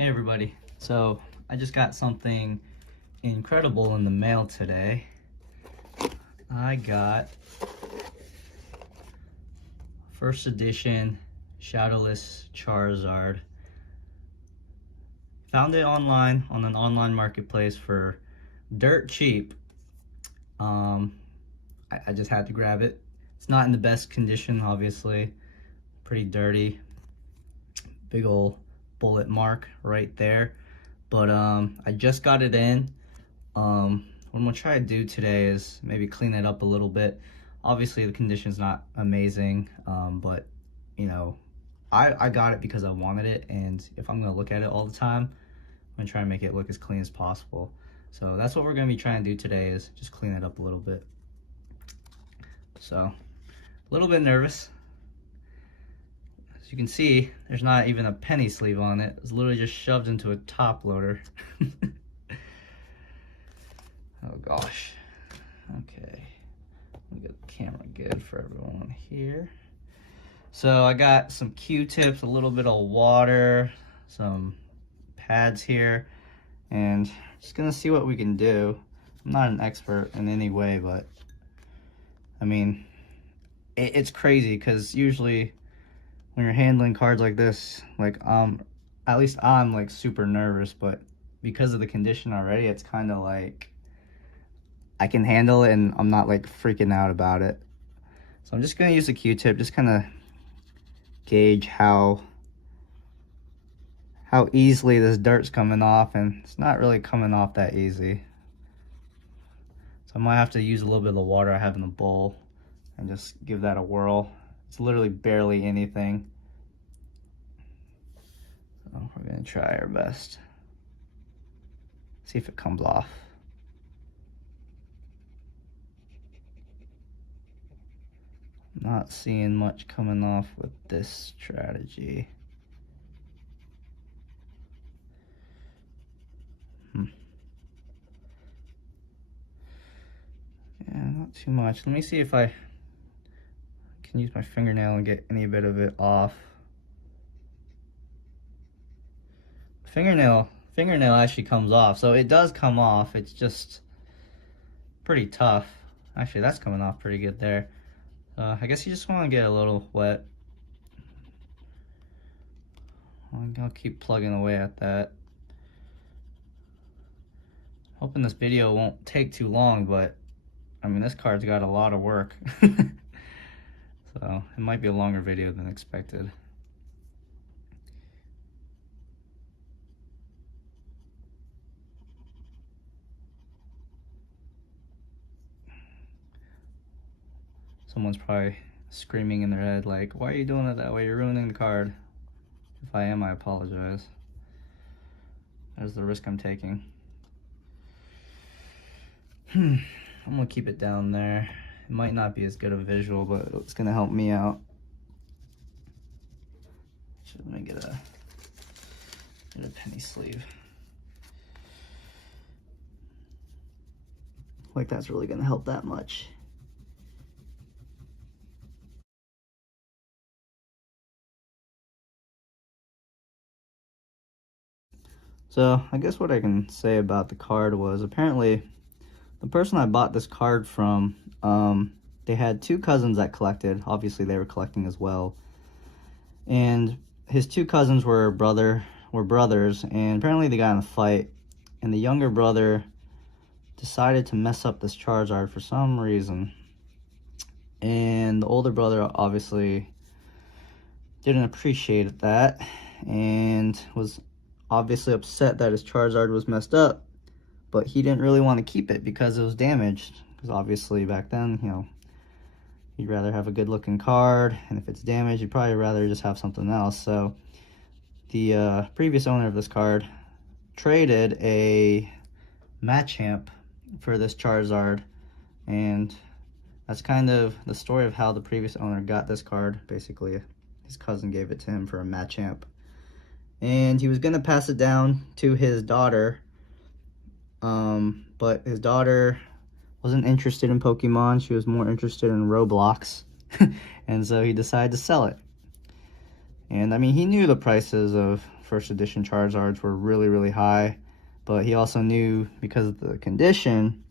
Hey everybody, so I just got something incredible in the mail today. I got first edition Shadowless Charizard. Found it online on an online marketplace for dirt cheap. I just had to grab it. It's not in the best condition, obviously. Pretty dirty. Big old bullet mark right there. But I just got it in. What I'm gonna try to do today is maybe clean it up a little bit. Obviously the condition's not amazing, but you know, I got it because I wanted it, and if I'm gonna look at it all the time, I'm gonna try and make it look as clean as possible. So that's what we're gonna be trying to do today, is just clean it up a little bit. So, a little bit nervous. As you can see, there's not even a penny sleeve on it. It's literally just shoved into a top loader. Oh gosh. Okay. Let me get the camera good for everyone here. So I got some Q-tips, a little bit of water, some pads here, and just gonna see what we can do. I'm not an expert in any way, but I mean, it's crazy because usually when you're handling cards like this, like at least I'm like super nervous, but because of the condition already, it's kind of like I can handle it and I'm not like freaking out about it. So I'm just gonna use a Q-tip, just kind of gauge how easily this dirt's coming off, and it's not really coming off that easy. So I might have to use a little bit of the water I have in the bowl and just give that a whirl. It's literally barely anything. So we're gonna try our best. See if it comes off. Not seeing much coming off with this strategy. Yeah, not too much. Let me see if I can use my fingernail and get any bit of it off. Fingernail actually comes off, so it does come off. It's just pretty tough. Actually, that's coming off pretty good there. I guess you just want to get a little wet. I'll keep plugging away at that. Hoping this video won't take too long, but I mean, this card's got a lot of work. So it might be a longer video than expected. Someone's probably screaming in their head like, why are you doing it that way? You're ruining the card. If I am, I apologize. That's the risk I'm taking. I'm gonna keep it down there. It might not be as good a visual, but it's gonna help me out. Let me get a penny sleeve. Like that's really gonna help that much. So I guess what I can say about the card was, apparently the person I bought this card from, they had two cousins that collected. Obviously they were collecting as well, and his two cousins were brothers, and apparently they got in a fight, and the younger brother decided to mess up this Charizard for some reason, and the older brother obviously didn't appreciate that and was obviously upset that his Charizard was messed up, but he didn't really want to keep it because it was damaged. Because obviously back then, you know, you'd rather have a good looking card, and if it's damaged, you'd probably rather just have something else. So the previous owner of this card traded a Machamp for this Charizard, and that's kind of the story of how the previous owner got this card. Basically, his cousin gave it to him for a Machamp, and he was gonna pass it down to his daughter, but his daughter wasn't interested in Pokemon. She was more interested in Roblox, and so he decided to sell it. And I mean, he knew the prices of first edition Charizards were really, really high. But he also knew, because of the condition,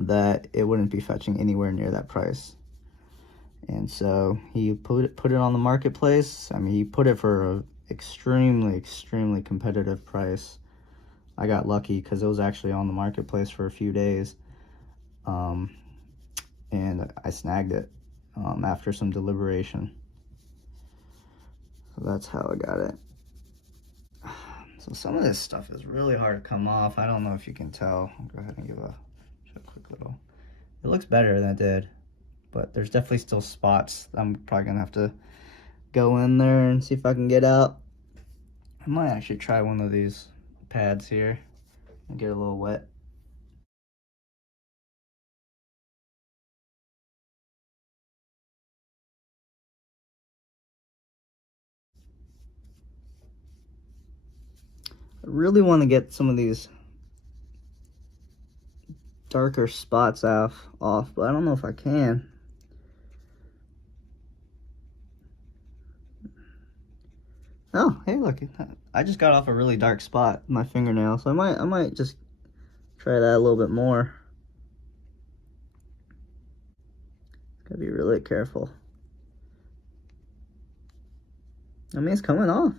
that it wouldn't be fetching anywhere near that price. And so he put it on the marketplace. I mean, he put it for an extremely competitive price. I got lucky because it was actually on the marketplace for a few days. And I snagged it after some deliberation. So that's how I got it. So some of this stuff is really hard to come off. I don't know if you can tell. I'll go ahead and give a quick little... It looks better than it did, but there's definitely still spots. I'm probably gonna have to go in there and see if I can get out. I might actually try one of these pads here and get a little wet. I really want to get some of these darker spots off, but I don't know if I can. Oh, hey, look, I just got off a really dark spot in my fingernail, so I might just try that a little bit more. Gotta be really careful. I mean, it's coming off.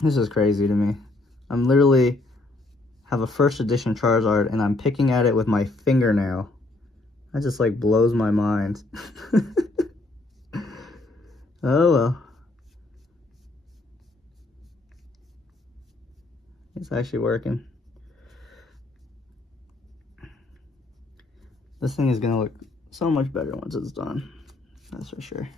This is crazy to me. I'm literally have a first edition Charizard and I'm picking at it with my fingernail. That just like blows my mind. Oh well. It's actually working. This thing is gonna look so much better once it's done. That's for sure.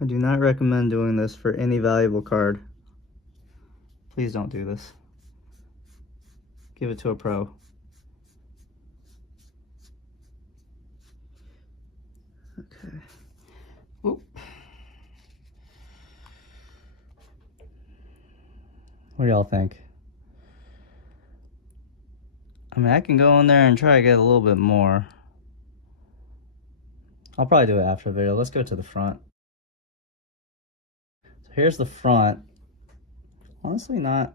I do not recommend doing this for any valuable card. Please don't do this. Give it to a pro. Okay. Oop. What do y'all think? I mean, I can go in there and try to get a little bit more. I'll probably do it after the video. Let's go to the front. So here's the front. Honestly, not...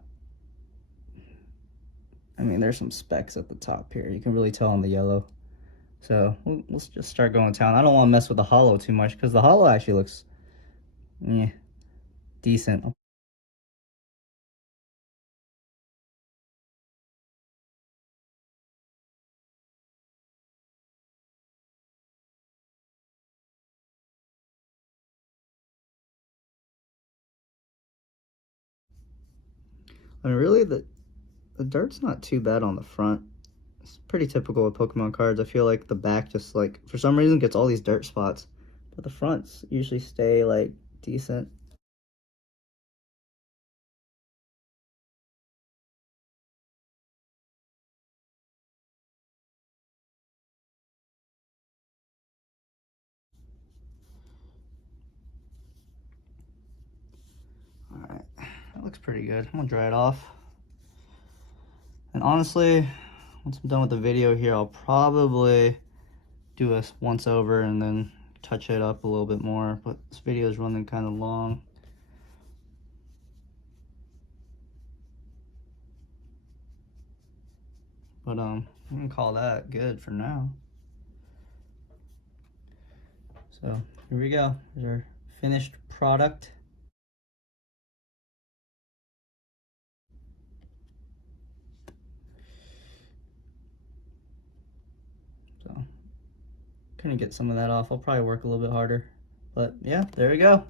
I mean, there's some specks at the top here. You can really tell on the yellow. So let's just start going to town. I don't want to mess with the hollow too much because the hollow actually looks decent. I mean, really, the dirt's not too bad on the front. It's pretty typical of Pokemon cards. I feel like the back just, like, for some reason gets all these dirt spots. But the fronts usually stay, like, decent. Alright, that looks pretty good. I'm gonna dry it off. And honestly, once I'm done with the video here, I'll probably do a once over and then touch it up a little bit more. But this video is running kind of long. But I'm gonna call that good for now. So here we go. Here's our finished product. So gonna get some of that off. I'll probably work a little bit harder. But yeah, there we go.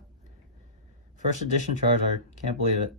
First edition Charizard. Can't believe it.